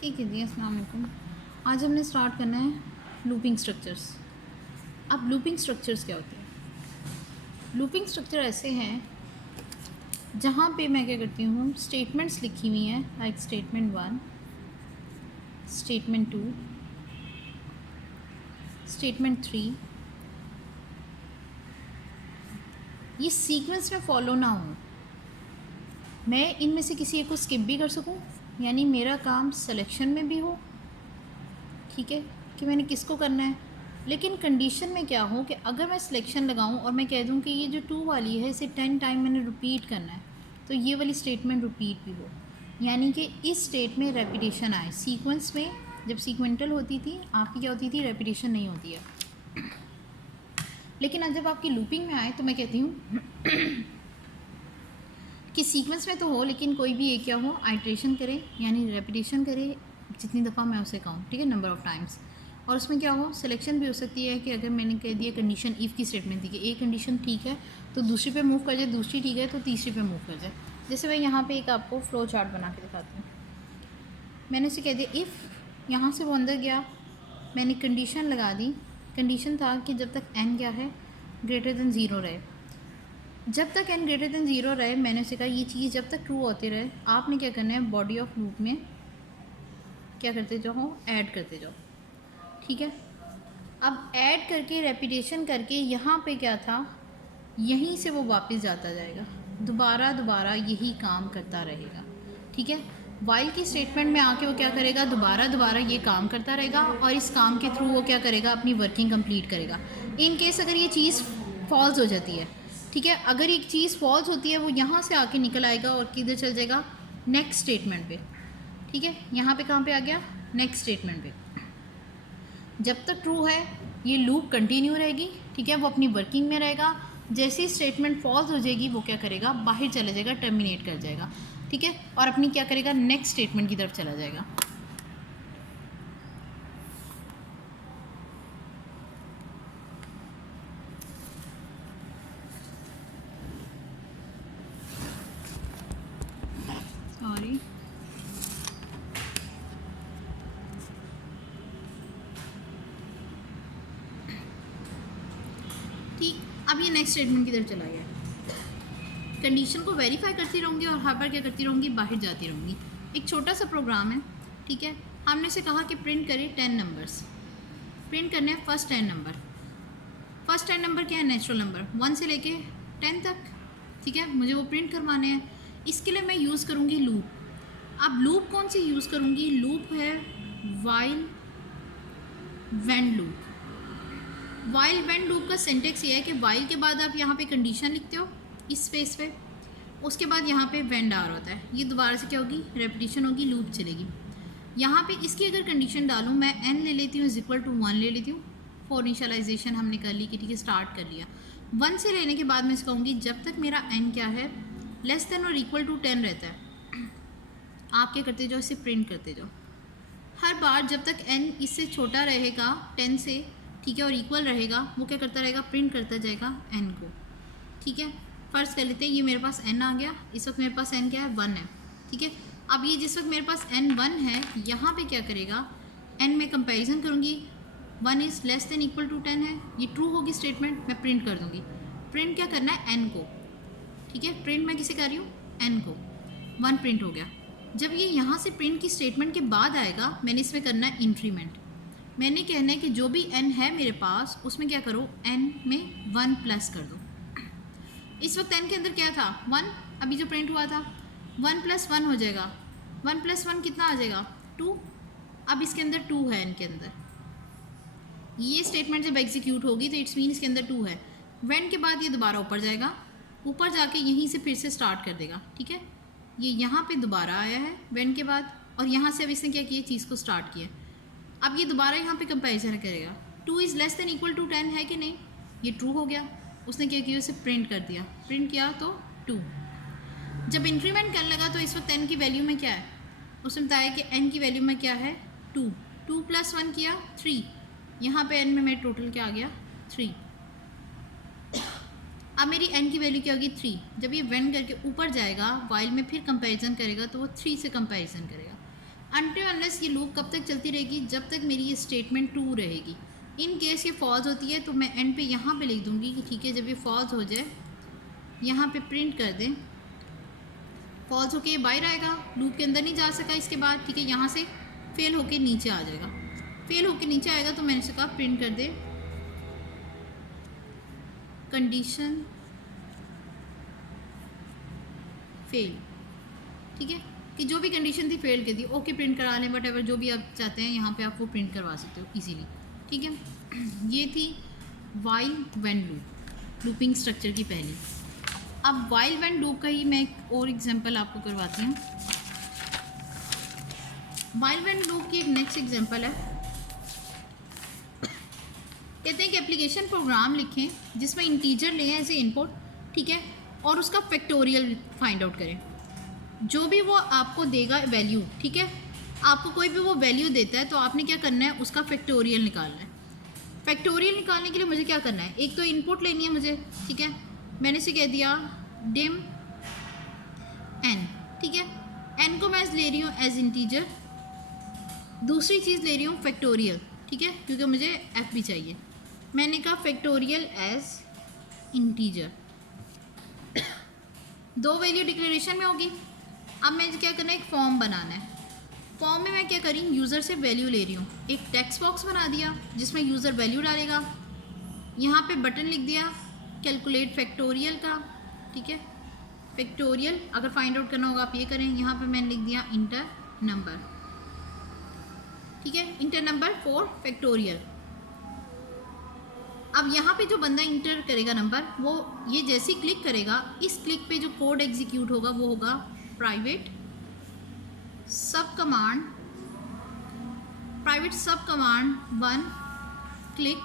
ठीक है जी, अस्सलाम वालेकुम। आज हमने स्टार्ट करना है लूपिंग स्ट्रक्चर्स। अब लूपिंग स्ट्रक्चर्स क्या होते हैं? लूपिंग स्ट्रक्चर ऐसे हैं जहाँ पे मैं क्या करती हूँ, स्टेटमेंट्स लिखी हुई हैं, लाइक स्टेटमेंट 1, स्टेटमेंट 2, स्टेटमेंट 3। ये सीक्वेंस में फॉलो ना हो, मैं इनमें से किसी एक को स्किप भी कर सकूँ, यानी मेरा काम सिलेक्शन में भी हो, ठीक है, कि मैंने किसको करना है। लेकिन कंडीशन में क्या हो कि अगर मैं सिलेक्शन लगाऊं और मैं कह दूं कि ये जो 2 वाली है इसे 10 टाइम मैंने रिपीट करना है, तो ये वाली स्टेटमेंट रिपीट भी हो, यानी कि इस स्टेट में रेपिटेशन आए। सीक्वेंस में जब सीक्वेंटल होती थी आपकी क्या होती थी, रेपिटेशन नहीं होती है। लेकिन आज जब आपकी लूपिंग में आए तो मैं कहती हूँ कि सीक्वेंस में तो हो लेकिन कोई भी एक क्या हो, आइट्रेशन करे, यानी रेपिटेशन करे जितनी दफ़ा मैं उसे कहूँ, ठीक है, नंबर ऑफ़ टाइम्स। और उसमें क्या हो, सिलेक्शन भी हो सकती है कि अगर मैंने कह दिया कंडीशन इफ़ की स्टेटमेंट थी कि एक कंडीशन ठीक है तो दूसरी पे मूव कर जाए, दूसरी ठीक है तो तीसरी पे मूव कर जाए। जैसे मैं यहाँ पे एक आपको फ्लो चार्ट बना के दिखाती हूँ। मैंने उसे कह दिया इफ़, यहाँ से वो अंदर गया, मैंने कंडीशन लगा दी। कंडीशन था कि जब तक n क्या है, ग्रेटर देन ज़ीरो रहे। जब तक n ग्रेटर देन ज़ीरो रहे, मैंने उसे कहा ये चीज़ जब तक ट्रू होती रहे, आपने क्या करना है, बॉडी ऑफ लूप में क्या करते जाओ, ऐड करते जाओ, ठीक है। अब ऐड करके रेपिटेशन करके यहाँ पे क्या था, यहीं से वो वापस जाता जाएगा, दोबारा दोबारा यही काम करता रहेगा, ठीक है। वाइल की स्टेटमेंट में आके वो क्या करेगा, दोबारा दोबारा ये काम करता रहेगा और इस काम के थ्रू वो क्या करेगा, अपनी वर्किंग कंप्लीट करेगा। इन केस अगर ये चीज़ फॉल्स हो जाती है, ठीक है, अगर एक चीज़ फॉल्स होती है वो यहाँ से आके निकल आएगा और किधर चल जाएगा, नेक्स्ट स्टेटमेंट पे, ठीक है। यहाँ पे कहाँ पे आ गया, नेक्स्ट स्टेटमेंट पे। जब तक ट्रू है ये लूप कंटिन्यू रहेगी, ठीक है, वो अपनी वर्किंग में रहेगा। जैसे ही स्टेटमेंट फॉल्स हो जाएगी वो क्या करेगा, बाहर चला जाएगा, टर्मिनेट कर जाएगा, ठीक है, और अपनी क्या करेगा, नेक्स्ट स्टेटमेंट की तरफ चला जाएगा। सॉरी, ठीक, अब ये नेक्स्ट स्टेटमेंट की तरफ चला गया। कंडीशन को वेरीफाई करती रहूँगी और हर बार क्या करती रहूँगी, बाहर जाती रहूँगी। एक छोटा सा प्रोग्राम है, ठीक है, हमने से कहा कि प्रिंट करें 10 नंबर्स, प्रिंट करने हैं फर्स्ट 10 नंबर। फर्स्ट 10 नंबर क्या है, नेचुरल नंबर 1 से लेके 10 तक, ठीक है, मुझे वो प्रिंट करवाने हैं। इसके लिए मैं यूज़ करूँगी लूप। अब लूप कौन सी यूज़ करूँगी, लूप है while when loop. While when loop का सिंटेक्स ये है कि वाइल के बाद आप यहाँ पे कंडीशन लिखते हो इस स्पेस पे, उसके बाद यहाँ पे व्हेन डार होता है, ये दोबारा से क्या होगी, रेपिटेशन होगी, लूप चलेगी। यहाँ पे इसकी अगर कंडीशन डालूँ, मैं n ले लेती हूँ इक्वल टू 1 ले लेती हूँ, फॉर इनिशियलाइजेशन हमने कर ली कि ठीक है, स्टार्ट कर लिया। 1 से लेने के बाद मैं इसको कहूँगी जब तक मेरा n क्या है, लेस देन और इक्वल टू 10 रहता है, आप क्या करते जाओ, इसे प्रिंट करते जाओ। हर बार जब तक n इससे छोटा रहेगा 10 से, ठीक है, और इक्वल रहेगा, वो क्या करता रहेगा, प्रिंट करता जाएगा n को, ठीक है। फ़र्ज़ कर लेते हैं ये मेरे पास n आ गया, इस वक्त मेरे पास n क्या है, 1 है, ठीक है। अब ये जिस वक्त मेरे पास n 1 है, यहाँ पे क्या करेगा, n में कंपैरिजन करूँगी, 1 is less than equal to 10 है, ये ट्रू होगी स्टेटमेंट, मैं प्रिंट कर दूँगी। प्रिंट क्या करना है, n को, ठीक है, प्रिंट मैं किसे कर रही हूँ, n को, 1 प्रिंट हो गया। जब ये यहाँ से प्रिंट की स्टेटमेंट के बाद आएगा, मैंने इसमें करना है इंक्रीमेंट। मैंने कहना है कि जो भी n है मेरे पास उसमें क्या करो, n में 1 प्लस कर दो। इस वक्त n के अंदर क्या था, 1, अभी जो प्रिंट हुआ था, 1 + 1 हो जाएगा, 1 + 1 कितना आ जाएगा, 2। अब इसके अंदर 2 है, n के अंदर, ये स्टेटमेंट जब एग्जीक्यूट होगी तो इट्स मीन इसके अंदर 2 है। व्हेन के बाद ये दोबारा ऊपर जाएगा, ऊपर जाके यहीं से फिर से स्टार्ट कर देगा, ठीक है, ये यहाँ पे दोबारा आया है व्हेन के बाद, और यहाँ से अब इसने क्या किया, चीज़ को स्टार्ट किया। अब ये दोबारा यहाँ पे कंपैरिजन करेगा, 2 is less than equal to 10 है कि नहीं, ये ट्रू हो गया, उसने क्या किया, उसे प्रिंट कर दिया, प्रिंट किया तो 2। जब इंक्रीमेंट करने लगा तो इस वक्त n की वैल्यू में क्या है, उसने बताया कि n की वैल्यू में क्या है, 2, 2 + 1 किया 3, यहाँ पे n में मेरा टोटल क्या आ गया, 3। अब मेरी n की वैल्यू क्या होगी, 3। जब ये वेंड करके ऊपर जाएगा, वाइल में फिर कंपैरिजन करेगा तो वो 3 से कंपैरिजन करेगा। अनटिल अनलेस ये लूप कब तक चलती रहेगी, जब तक मेरी ये स्टेटमेंट ट्रू रहेगी। इन केस ये फॉल्स होती है तो मैं एंड पे यहाँ पे लिख दूँगी कि ठीक है जब ये फॉल्स हो जाए यहाँ पे प्रिंट कर दें, फॉल्स होके ये बाहर आएगा, लूप के अंदर नहीं जा सका इसके बाद, ठीक है, यहाँ से फेल होके नीचे आ जाएगा। फेल होके नीचे आएगा तो मैंने इसे कहा प्रिंट कर दे कंडीशन फेल, ठीक है, कि जो भी कंडीशन थी फेल कर दी, ओके प्रिंट करा लें, वट एवर जो भी आप चाहते हैं यहाँ पे आप वो प्रिंट करवा सकते हो इजीली, ठीक है। ये थी while when loop, looping structure की पहली। अब वाइल व्हेन लूप का ही मैं एक और एग्जांपल आपको करवाती हूँ। वाइल व्हेन लूप की एक नेक्स्ट एग्जांपल है, कहते हैं कि एप्लीकेशन प्रोग्राम लिखें जिसमें इंटीजर लें एज ए इनपुट, ठीक है, और उसका फैक्टोरियल फाइंड आउट करें। जो भी वो आपको देगा वैल्यू, ठीक है, आपको कोई भी वो वैल्यू देता है तो आपने क्या करना है, उसका फैक्टोरियल निकालना है। फैक्टोरियल निकालने के लिए मुझे क्या करना है, एक तो इनपुट लेनी है मुझे, ठीक है, मैंने इसे कह दिया डिम एन, ठीक है, एन को मैं ले रही हूँ एज इंटीजर। दूसरी चीज़ ले रही हूँ फैक्टोरियल, ठीक है, क्योंकि मुझे एफ भी चाहिए। मैंने कहा फैक्टोरियल एज इंटीजर, दो वैल्यू डिक्लेरेशन में होगी। अब मैं क्या करना है, एक फॉर्म बनाना है। फॉर्म में मैं क्या कर रही हूँ, यूज़र से वैल्यू ले रही हूँ। एक टेक्स्ट बॉक्स बना दिया जिसमें यूज़र वैल्यू डालेगा, यहाँ पे बटन लिख दिया कैलकुलेट फैक्टोरियल का, ठीक है, फैक्टोरियल अगर फाइंड आउट करना होगा आप ये करें। यहाँ पे मैंने लिख दिया इंटर नंबर, ठीक है, इंटर नंबर फॉर फैक्टोरियल। अब यहाँ पे जो बंदा इंटर करेगा नंबर, वो ये जैसे ही क्लिक करेगा, इस क्लिक पे जो कोड एग्जीक्यूट होगा वो होगा प्राइवेट सब command 1 click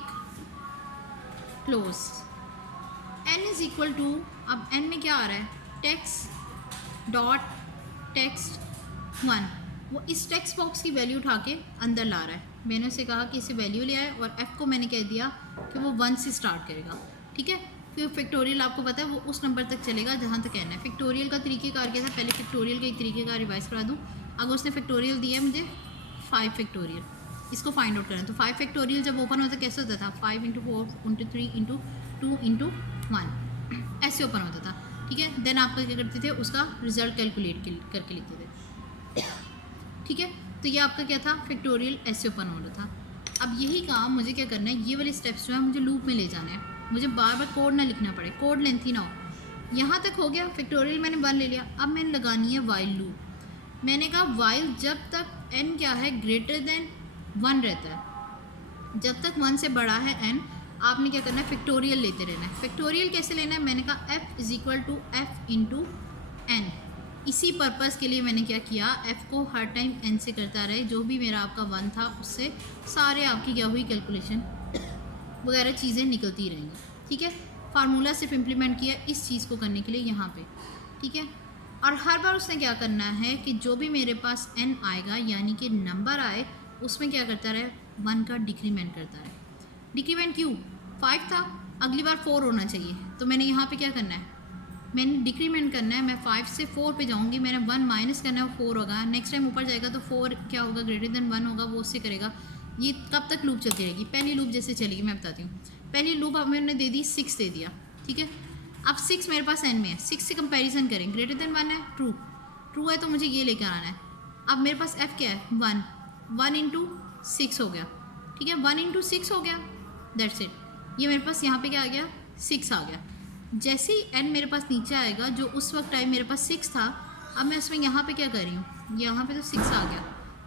close n is equal to, अब n में क्या आ रहा है, टेक्स्ट डॉट टेक्स्ट 1, वो इस टेक्स्ट बॉक्स की वैल्यू उठा के अंदर ला रहा है। मैंने उसे कहा कि इसे वैल्यू ले आए और f को मैंने कह दिया कि वो 1 से स्टार्ट करेगा, ठीक है, फिर फैक्टोरियल आपको पता है वो उस नंबर तक चलेगा जहाँ तक कहना है। फैक्टोरियल का तरीक़ेकार क्या था, पहले फैक्टोरियल का एक तरीके का रिवाइज करा दूँ। अगर उसने फैक्टोरियल दिया है मुझे 5 फैक्टोरियल, इसको फाइंड आउट करें तो 5 फैक्टोरियल जब ओपन होता कैसे होता था, 5 × 4 × 3 × 2 × 1 ऐसे ओपन होता था, ठीक है। देन आप क्या करते थे, उसका रिजल्ट कैलकुलेट करके लिखते थे, ठीक है। तो ये आपका क्या था, फैक्टोरियल ऐसे ओपन हो रहा था। अब यही काम मुझे क्या करना है, ये वाले स्टेप्स जो है मुझे लूप में ले जाना है, मुझे बार बार कोड ना लिखना पड़े, कोड लेंथी ना हो। यहाँ तक हो गया, फैक्टोरियल मैंने 1 ले लिया। अब मैंने लगानी है वाइल लूप। मैंने कहा वाइल जब तक n क्या है ग्रेटर देन 1 रहता है, जब तक 1 से बड़ा है n, आपने क्या करना है, फैक्टोरियल लेते रहना है। फैक्टोरियल कैसे लेना है, मैंने कहा f is equal to f into n। इसी पर्पज़ के लिए मैंने क्या किया, f को हर टाइम n से करता रहे, जो भी मेरा आपका 1 था उससे सारे आपकी क्या हुई कैलकुलेशन वगैरह चीज़ें निकलती रहेंगी, ठीक है। फार्मूला सिर्फ इम्प्लीमेंट किया इस चीज़ को करने के लिए यहाँ पे, ठीक है। और हर बार उसने क्या करना है कि जो भी मेरे पास n आएगा यानी कि नंबर आए, उसमें क्या करता रहे, 1 का डिक्रीमेंट करता रहे। डिक्रीमेंट क्यों, 5 था, अगली बार 4 होना चाहिए, तो मैंने यहाँ पे क्या करना है, मैंने डिक्रीमेंट करना है। मैं 5 से 4 पे जाऊँगी, मैंने 1 माइनस करना है, वो 4 होगा। नेक्स्ट टाइम ऊपर जाएगा तो 4 क्या होगा, ग्रेटर देन 1 होगा, वो उससे करेगा। ये कब तक लूप चलती रहेगी, पहली लूप जैसे चलेगी मैं बताती हूँ। पहली लूप अब मैंने दे दी 6 दे दिया, ठीक है। अब 6 मेरे पास n में है, 6 से कंपैरिजन करें, ग्रेटर देन 1 है, ट्रू है, तो मुझे ये लेकर आना है। अब मेरे पास f क्या है, 1 इंटू 6 हो गया, ठीक है, 1 इंटू 6 हो गया, दैट्स इट। ये मेरे पास यहाँ पे क्या आ गया, 6 आ गया। जैसे ही n मेरे पास नीचे आएगा, जो उस वक्त टाइम मेरे पास 6 था, अब मैं इसमें यहाँ पे क्या कर रही हूँ, यहाँ पे तो 6 आ गया।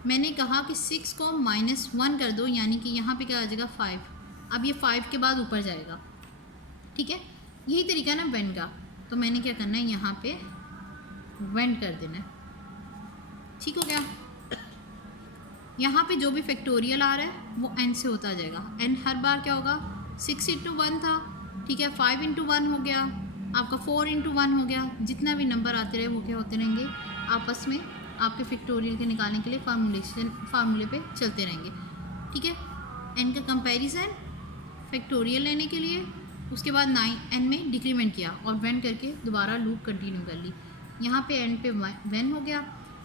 मैंने कहा कि 6 को -1 कर दो, यानी कि यहाँ पे क्या आ जाएगा, 5। अब ये 5 के बाद ऊपर जाएगा, ठीक है। यही तरीका है ना वेन का, तो मैंने क्या करना है, यहाँ पे वेन कर देना है, ठीक हो गया। यहाँ पे जो भी फैक्टोरियल आ रहा है वो n से होता जाएगा। n हर बार क्या होगा, 6 × 1 था, ठीक है, 5 × 1 हो गया, आपका 4 × 1 हो गया। जितना भी नंबर आते रहे वो क्या होते रहेंगे, आपस में आपके फैक्टोरियल के निकालने के लिए फार्मूले पे चलते रहेंगे, ठीक है। n का कंपैरिजन फैक्टोरियल लेने के लिए, उसके बाद n में डिक्रीमेंट किया और वेन करके दोबारा लूप कंटिन्यू कर ली। यहाँ पे n पे वेन हो गया,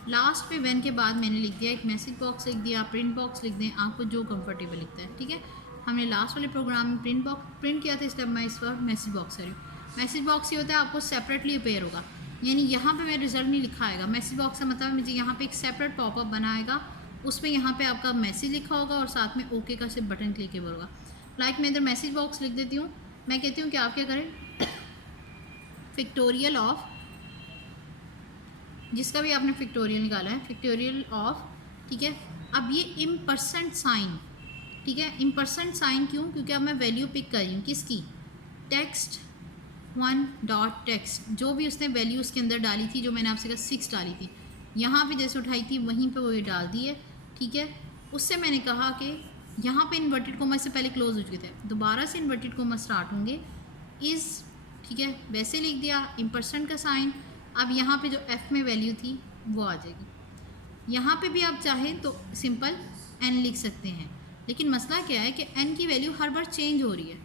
लास्ट पे व्हेन के बाद मैंने लिख दिया एक मैसेज बॉक्स लिख दिया, प्रिंट बॉक्स लिख दें, आपको जो कंफर्टेबल लिखता है, ठीक है। हमने लास्ट वाले प्रोग्राम में प्रिंट किया था, इस टाइम मैं इस पर मैसेज बॉक्स कर रही हूँ। मैसेज बॉक्स ये होता है आपको सेपरेटली अपेयर होगा, यानी यहाँ पे मेरा रिजल्ट नहीं लिखा आएगा। मैसेज बॉक्स का मतलब मुझे यहाँ पे एक सेपरेट पॉपअप बनाएगा, उसमें यहाँ पे आपका मैसेज लिखा होगा और साथ में ओके का सिर्फ बटन क्लिकेबल होगा। लाइक मैं इधर मैसेज बॉक्स लिख देती हूँ, मैं कहती हूँ कि आप क्या करें, फैक्टोरियल ऑफ, जिसका भी आपने फैक्टोरियल निकाला है, फैक्टोरियल ऑफ, ठीक है। अब ये इम्परसेंट साइन, ठीक है, इम्परसेंट साइन क्यों, क्योंकि अब मैं वैल्यू पिक कर रही हूँ किसकी, टेक्स्ट 1 डॉट टेक्स्ट, जो भी उसने वैल्यू उसके अंदर डाली थी, जो मैंने आपसे कहा 6 डाली थी, यहाँ पे जैसे उठाई थी वहीं पे वो ये डाल दी है, ठीक है। उससे मैंने कहा कि यहाँ पे इन्वर्टेड कोमा से पहले क्लोज हो चुके थे, दोबारा से इन्वर्टेड कोमा स्टार्ट होंगे, इज़, ठीक है, वैसे लिख दिया इम्परसेंट का साइन। अब यहाँ पे जो एफ़ में वैल्यू थी वो आ जाएगी। यहाँ पे भी आप चाहें तो सिंपल एन लिख सकते हैं, लेकिन मसला क्या है कि एन की वैल्यू हर बार चेंज हो रही है,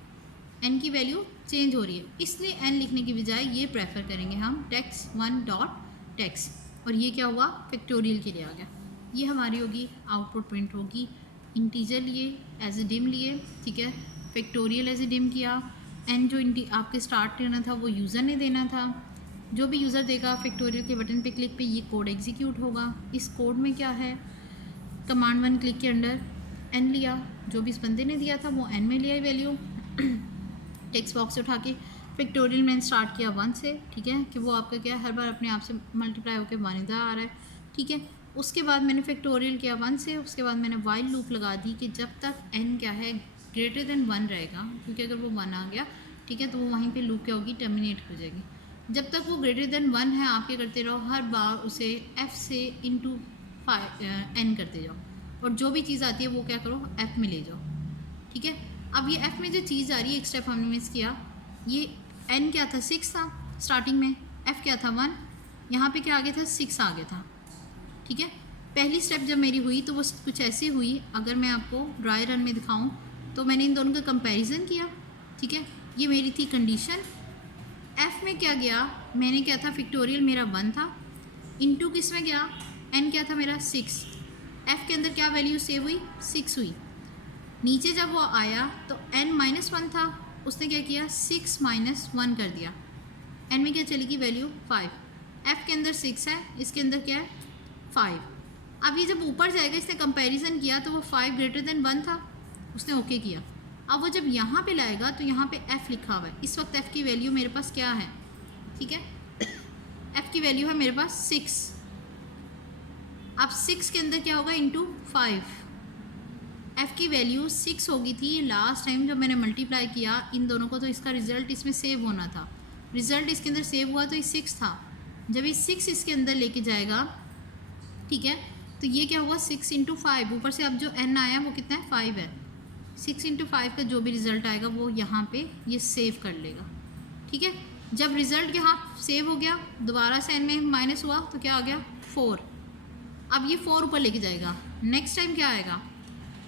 एन की वैल्यू चेंज हो रही है, इसलिए एन लिखने की बजाय ये प्रेफर करेंगे हम टेक्स्ट 1 डॉट टेक्स्ट, और ये क्या हुआ, फैक्टोरियल के लिए आ गया। ये हमारी होगी आउटपुट प्रिंट होगी, इंटीजर लिए एज ए डिम लिए, ठीक है, फैक्टोरियल एज ए डिम किया, एन जो आपके स्टार्ट करना था वो यूज़र ने देना था, जो भी यूज़र देगा फैक्टोरियल के बटन पे क्लिक पे ये कोड एग्जीक्यूट होगा। इस कोड में क्या है, कमांड 1 क्लिक के अंडर एन लिया, जो भी इस बंदे ने दिया था वो एन में लिया वैल्यू, टेक्स्ट बॉक्स से उठा के फैक्टोरियल मैंने स्टार्ट किया 1 से, ठीक है, कि वो आपका क्या है हर बार अपने आप से मल्टीप्लाई होकर 1 इधर आ रहा है, ठीक है। उसके बाद मैंने फैक्टोरियल किया 1 से, उसके बाद मैंने वाइल लूप लगा दी कि जब तक एन क्या है ग्रेटर देन 1 रहेगा, क्योंकि अगर वो 1 आ गया, ठीक है, तो वो वहीं पे लूप क्या होगी, टर्मिनेट हो जाएगी। जब तक वो ग्रेटर देन 1 है आप क्या करते रहो, हर बार उसे एफ़ से इंटू एन करते जाओ, और जो भी चीज़ आती है वो क्या करो एफ़ में ले जाओ, ठीक है। अब ये एफ़ में जो चीज़ आ रही है, एक स्टेप हमने मिस किया, ये एन क्या था 6 था स्टार्टिंग में, एफ़ क्या था 1, यहाँ पे क्या आ गया था 6 आ गया था, ठीक है। पहली स्टेप जब मेरी हुई तो वो कुछ ऐसी हुई, अगर मैं आपको ड्राई रन में दिखाऊं तो मैंने इन दोनों का कंपैरिजन किया, ठीक है। ये मेरी थी कंडीशन, एफ़ में क्या गया, मैंने क्या था फैक्टोरियल मेरा 1 था, इनटू किस में गया, एन क्या था मेरा 6, एफ़ के अंदर क्या वैल्यू सेव हुई 6 हुई, नीचे जब वो आया तो n -1 था, उसने क्या किया 6 - 1 कर दिया, n में क्या चलेगी वैल्यू 5, f के अंदर 6 है, इसके अंदर क्या है 5। अब ये जब ऊपर जाएगा, इसने कंपैरिजन किया तो वो 5 ग्रेटर देन 1 था, उसने ओके किया। अब वो जब यहाँ पे लाएगा तो यहाँ पे f लिखा हुआ है, इस वक्त f की वैल्यू मेरे पास क्या है, ठीक है, f की वैल्यू है मेरे पास 6। अब 6 के अंदर क्या होगा इंटू 5, f की वैल्यू 6 होगी थी लास्ट टाइम जब मैंने मल्टीप्लाई किया इन दोनों को, तो इसका रिज़ल्ट इसमें सेव होना था, रिज़ल्ट इसके अंदर सेव हुआ तो ये 6 था, जब ये 6 इसके अंदर लेके जाएगा, ठीक है, तो ये क्या हुआ 6 × 5, ऊपर से अब जो n आया वो कितना है 5 है, 6 × 5 का जो भी रिज़ल्ट आएगा वो यहाँ पे ये सेव कर लेगा, ठीक है। जब रिज़ल्ट यहाँ सेव हो गया, दोबारा से n में माइनस हुआ तो क्या आ गया 4, अब ये 4 ऊपर लेके जाएगा, नेक्स्ट टाइम क्या आएगा,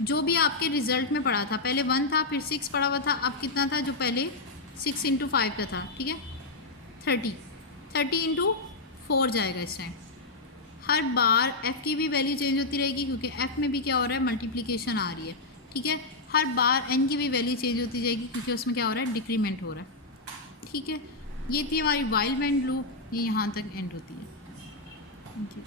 जो भी आपके रिज़ल्ट में पड़ा था, पहले 1 था फिर 6 पड़ा हुआ था, अब कितना था जो पहले 6 × 5 का था, ठीक है, 30 × 4 जाएगा इस टाइम। हर बार f की भी वैल्यू चेंज होती रहेगी, क्योंकि f में भी क्या हो रहा है मल्टीप्लिकेशन आ रही है, ठीक है। हर बार n की भी वैल्यू चेंज होती जाएगी, क्योंकि उसमें क्या हो रहा है डिक्रीमेंट हो रहा है, ठीक है। ये थी हमारी वाइल एंड लूप, ये यहाँ तक एंड होती है। Thank you.